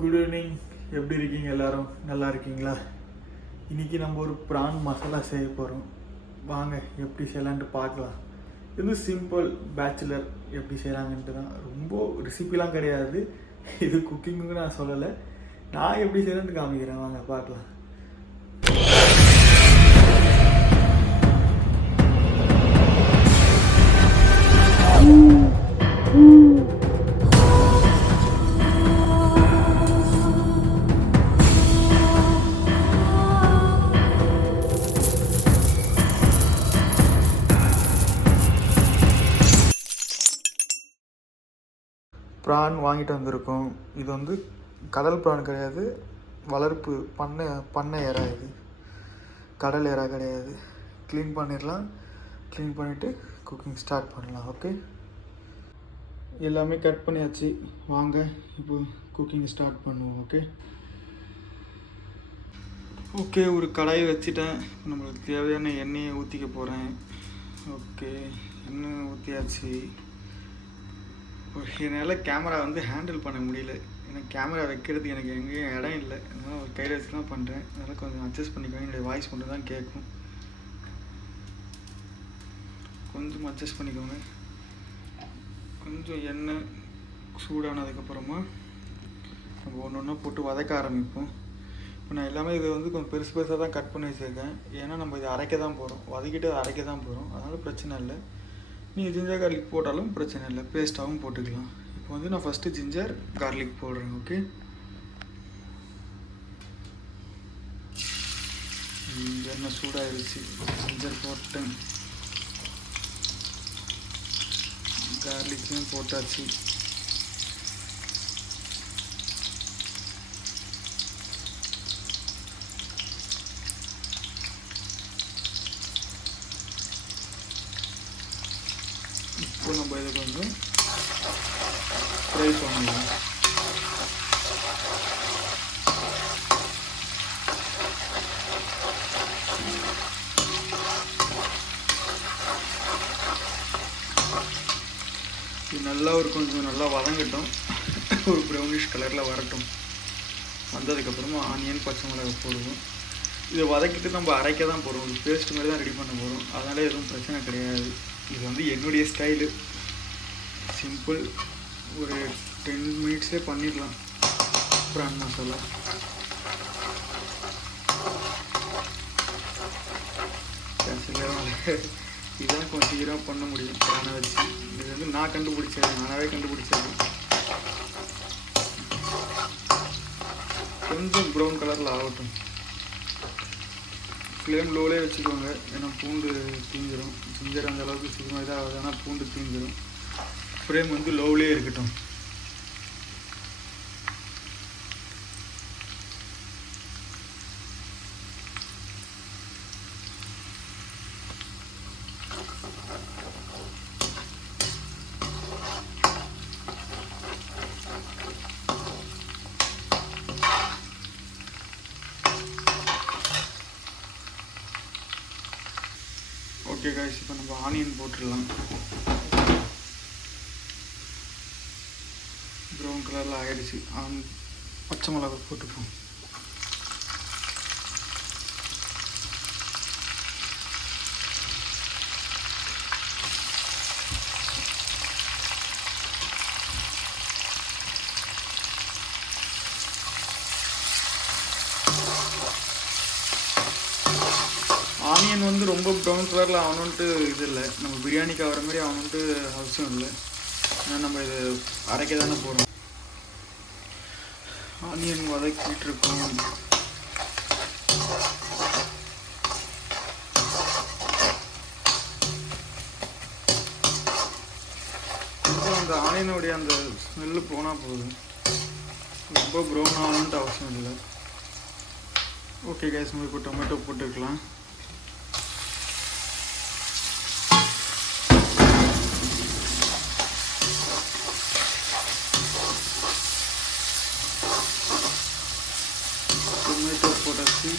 Good evening. எப்படி இருக்கீங்க எல்லாரும்? நல்லா இருக்கீங்களா? இன்றைக்கி நம்ம ஒரு ப்ரான் மசாலா செய்ய போகிறோம். வாங்க எப்படி செய்யலான்ட்டு பார்க்கலாம். இது சிம்பிள் பேச்சுலர் எப்படி செய்கிறாங்கன்ட்டு தான். ரொம்ப ரெசிபிலாம் கிடையாது. இது குக்கிங்கு நான் சொல்லலை, நான் எப்படி செய்யலான்ட்டு காமிக்கிறேன். வாங்க பார்க்கலாம். ப்ரான் வாங்கிட்டு வந்திருக்கோம். இது வந்து கடல் ப்ரான் கிடையாது, வளர்ப்பு பண்ணை இறா. இது கடல் இறா கிடையாது. க்ளீன் பண்ணிடலாம். க்ளீன் பண்ணிவிட்டு குக்கிங் ஸ்டார்ட் பண்ணலாம். ஓகே, எல்லாமே கட் பண்ணியாச்சு. வாங்க இப்போ குக்கிங் ஸ்டார்ட் பண்ணுவோம். ஓகே, ஒரு கடாயை வச்சுட்டேன். நம்மளுக்கு தேவையான எண்ணெயை ஊற்றிக்க போகிறேன். ஓகே, எண்ணெய் ஊற்றியாச்சு. என்னால் கேமரா வந்து ஹேண்டில் பண்ண முடியல. ஏன்னா கேமரா வைக்கிறதுக்கு எனக்கு எங்கேயும் இடம் இல்லை. அதனால் ஒரு கையில் வச்சு தான் பண்ணுறேன். அதனால் கொஞ்சம் அட்ஜஸ்ட் பண்ணிக்கோங்க. என்னுடைய வாய்ஸ் மட்டும் தான் கேட்கும். கொஞ்சம் அட்ஜஸ்ட் பண்ணிக்கோங்க. கொஞ்சம் எண்ணெய் சூடானதுக்கப்புறமா நம்ம ஒன்று ஒன்றா போட்டு வதக்க ஆரம்பிப்போம். இப்போ நான் எல்லாமே இது வந்து கொஞ்சம் பெருசு பெருசாக தான் கட் பண்ணி வச்சுருக்கேன். ஏன்னா நம்ம இதை அரைக்க தான் போகிறோம், வதக்கிட்டு அதை அரைக்க தான் போகிறோம். அதனால் பிரச்சனை இல்லை. நீங்கள் ஜிஞ்சர் கார்லிக் போட்டாலும் பிரச்சனை இல்லை, பேஸ்ட்டாகவும் போட்டுக்கலாம். இப்போ வந்து நான் ஃபஸ்ட்டு ஜிஞ்சர் கார்லிக் போடுறேன். ஓகே, எண்ணெய் சூடாகிடுச்சு. ஜிஞ்சர் போட்டேன், கார்லிக்கையும் போட்டாச்சு. இப்போ நம்ம இதை கொஞ்சம் ஃப்ரை பண்ணலாம். இது நல்லா கொஞ்சம் நல்லா வதங்கட்டும். ஒரு ப்ரௌனிஷ் கலரில் வரட்டும். வந்ததுக்கப்புறமா ஆனியன் பச்சை மிளகாய் போடுவோம். இதை வதக்கிட்டு நம்ம அரைக்க தான் போகிறோம். ஒரு பேஸ்ட் மாதிரி தான் ரெடி பண்ண போகிறோம். அதனால் எதுவும் பிரச்சனை கிடையாது. இது வந்து என்னுடைய ஸ்டைலு, சிம்பிள். ஒரு 10 மினிட்ஸே பண்ணிடலாம் ப்ரான் மசாலா. இதுதான் கொஞ்சம் சீக்கிரம் பண்ண முடியும் ப்ரானை வச்சு. இது வந்து நான் கண்டுபிடிச்சது, நானாகவே கண்டுபிடிச்சது. கொஞ்சம் ப்ரௌன் கலரில் ஆகட்டும். ஃப்ளேம் லோலே வச்சுக்கோங்க, ஏன்னா பூண்டு தீஞ்சிடும். ஜிஞ்சர் அந்த அளவுக்கு சீக்கிரமாக இதாக ஆகுது, ஆனால் பூண்டு தீஞ்சிடும். ஃப்ளேம் வந்து லோவிலே இருக்கட்டும். ஓகே காய்ஸ், இப்போ நம்ம ஆனியன் போட்டுடலாம். ப்ரௌன் கலரில் ஆகிடுச்சு. பச்சை மிளகாய் போட்டுப்போம். ஆனியன் வந்து ரொம்ப ப்ரௌன் கலரில் ஆகணுன்ட்டு இது இல்லை, நம்ம பிரியாணிக்கு ஆகிற மாதிரி ஆகணுன்ட்டு அவசியம் இல்லை. ஏன்னா நம்ம இது அரைக்க தானே போகிறோம். ஆனியன் வதக்கிட்டு இருக்கோம். கொஞ்சம் அந்த ஆனியனுடைய அந்த ஸ்மெல்லு போனால் போதும், ரொம்ப ப்ரௌன் ஆகணுன்ட்டு அவசியம் இல்லை. ஓகே கைஸ், நம்ம இப்போ டொமேட்டோ போட்டுக்கலாம். டொமேட்டோ போட்டாச்சு.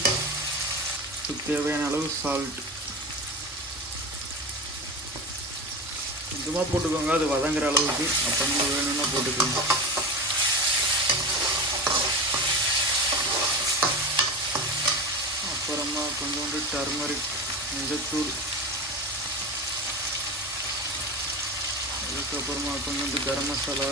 தேவையான அளவு சால்ட் கொஞ்சமாக போட்டுக்கோங்க, அது வதங்குற அளவுக்கு. அப்போ நம்ம வேணும்னா போட்டுக்கலாம். கொஞ்சோண்டு டர்மரிக் மஞ்சத்தூள், அதுக்கப்புறமா கொஞ்சோண்டு கரம் மசாலா,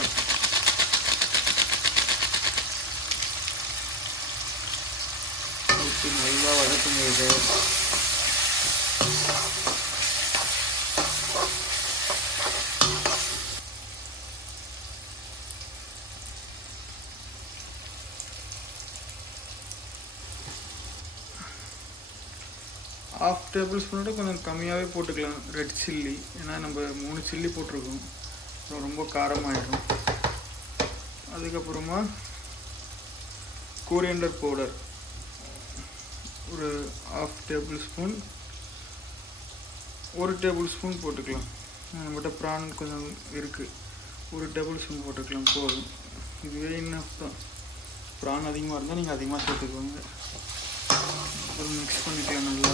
ஊற்றி நல்லா வதக்குங்க. இதை ½ டேபிள் ஸ்பூனோட கொஞ்சம் கம்மியாகவே போட்டுக்கலாம் ரெட் சில்லி. ஏன்னா நம்ம 3 சில்லி போட்டிருக்கோம், ரொம்ப காரமாகிடும். அதுக்கப்புறமா கோரியண்டர் பவுடர் ஒரு ½ டேபிள் ஸ்பூன், 1 டேபிள் ஸ்பூன் போட்டுக்கலாம். நம்மகிட்ட ப்ரான் கொஞ்சம் இருக்குது, 1 டேபிள் ஸ்பூன் போட்டுக்கலாம் போதும். இதுவே இன்னும் தான். ப்ரான் அதிகமாக இருந்தால் நீங்கள் அதிகமாக சேர்த்துக்குவாங்க. அப்புறம் மிக்ஸ் பண்ணிக்கலாம் நல்லா.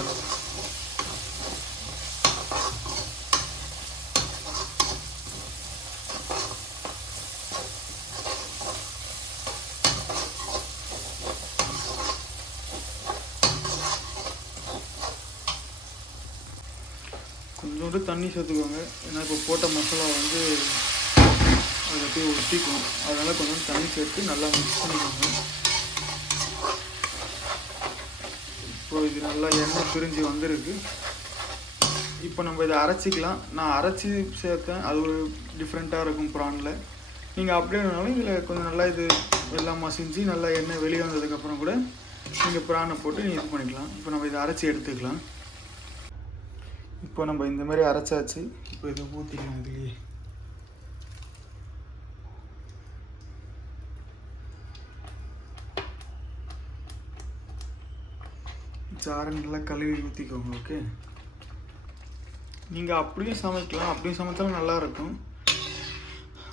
கொஞ்சோண்டு தண்ணி சேர்த்துக்கோங்க. ஏன்னா இப்போ போட்ட மசாலா வந்து அதை அப்படியே ஒட்டிக்கும், அதனால் கொஞ்சம் தண்ணி சேர்த்து நல்லா மிக்ஸ் பண்ணிக்கோங்க. இப்போ இது நல்லா எண்ணெய் பிரிஞ்சு வந்திருக்கு. இப்போ நம்ம இதை அரைச்சிக்கலாம். நான் அரைச்சி சேர்த்தேன், அது ஒரு டிஃப்ரெண்ட்டாக இருக்கும் ப்ரானில். நீங்கள் அப்படியே வேணாலும் இதில் கொஞ்சம் நல்லா இது எல்லாம் மசிஞ்சு நல்லா எண்ணெய் வெளியே வந்ததுக்கப்புறம் கூட நீங்கள் ப்ரானை போட்டு நீங்கள் இது பண்ணிக்கலாம். இப்போ நம்ம இதை அரைச்சி எடுத்துக்கலாம். இப்போ நம்ம இந்த மாதிரி அரைச்சாச்சு. இப்போ இதை ஊற்றிக்கலாம். இதுலேயே சாரை நல்லா கழுவி ஊற்றிக்கோங்க. ஓகே, நீங்கள் அப்படியும் சமைக்கலாம், அப்படியும் சமைச்சாலும் நல்லாயிருக்கும்.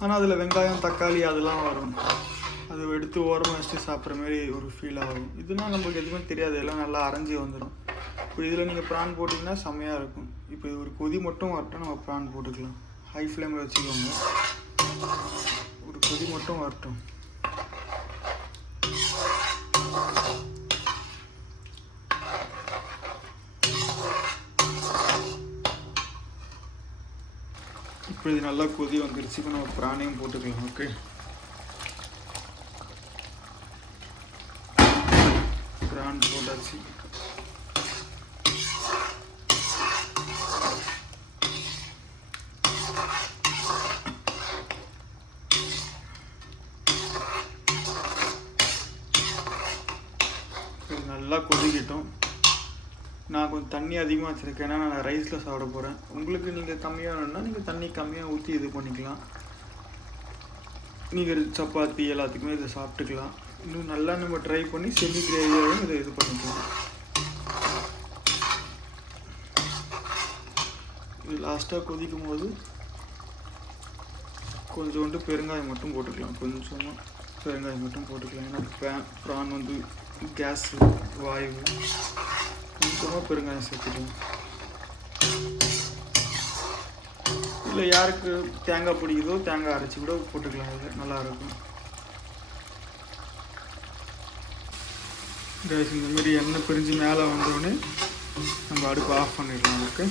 ஆனால் அதில் வெங்காயம் தக்காளி அதெல்லாம் வரும், அது எடுத்து ஓரமாக வச்சுட்டு சாப்பிட்ற மாதிரி ஒரு ஃபீல் ஆகும். இதுனா நம்மளுக்கு எதுவுமே தெரியாது, எல்லாம் நல்லா அரைஞ்சி வந்துடும். இப்போ இதில் நீங்கள் ப்ரான் போட்டிங்கன்னா செம்மையாக இருக்கும். இப்போ இது ஒரு கொதி மட்டும் வரட்டும், நம்ம ப்ரான் போட்டுக்கலாம். ஹை ஃப்ளேமில் வச்சுக்கோங்க, ஒரு கொதி மட்டும் வரட்டும். இப்போ இது நல்லா கொதி வந்துருச்சு. இப்போ நம்ம ப்ரானையும் போட்டுக்கலாம். ஓகே, ப்ரான் போட்டாச்சு. நல்லா கொதிக்கிட்டோம். நான் கொஞ்சம் தண்ணி அதிகமாக வச்சுருக்கேன், ஏன்னா நான் ரைஸில் சாப்பிட போகிறேன். உங்களுக்கு நீங்கள் கம்மியாக வேணும்னா நீங்கள் தண்ணி கம்மியாக ஊற்றி இது பண்ணிக்கலாம். நீங்கள் சப்பாத்தி எல்லாத்துக்குமே இதை சாப்பிட்டுக்கலாம். இன்னும் நல்லா நம்ம ட்ரை பண்ணி செமி கிரேவியாகவும் இதை இது பண்ணிக்கலாம். இது லாஸ்ட்டாக கொதிக்கும் போது கொஞ்சோண்டு பெருங்காயம் மட்டும் போட்டுக்கலாம். கொஞ்சமாக பெருங்காயம் மட்டும் போட்டுக்கலாம். ஏன்னா ப்ரான் வந்து கேஸ் வாயு, கொஞ்சமாக பெருங்காயம் சேர்த்துக்கலாம். இல்லை யாருக்கு தேங்காய் பிடிக்குதோ தேங்காய் அரைச்சி கூட போட்டுக்கலாம். இது நல்லாயிருக்கும். கேஸ் இந்தமாரி எண்ணெய் பிரிஞ்சு மேலே வந்தோடனே நம்ம அடுப்பு ஆஃப் பண்ணிடலாம். ஓகே,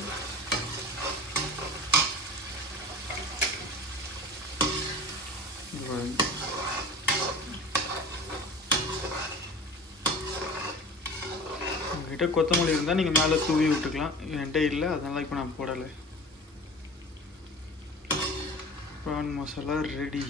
உங்கள்கிட்ட கொத்தமல்லி இருந்தால் நீங்கள் மேலே தூவி விட்டுக்கலாம். என்கிட்ட இல்லை, அதனால இப்போ நான் போடலை. Prawn masala ready.